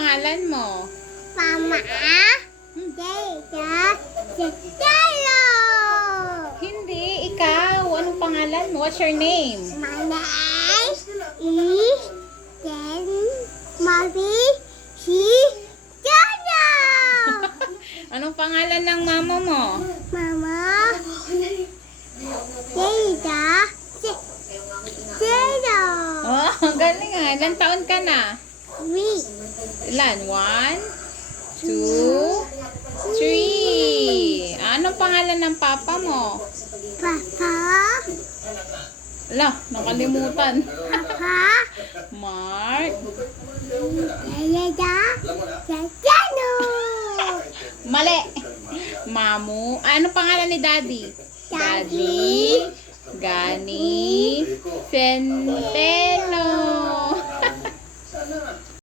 pangalan mo? Mama. Dada. Dada. Hindi, ikaw. Anong pangalan mo? What's your name? My name is then Mommy. She. Dada. Anong pangalan ng mama mo? Mama. Dada. Dada. Oh, ang galing ah. Ilan taon ka na? We. Ilan? 1, 2, 3. Anong pangalan ng papa mo? Papa. Ala, nakalimutan. Papa. Mark. Dada. Dada. Mali. Mamu. Anong pangalan ni Daddy? Daddy. Gani. Sente.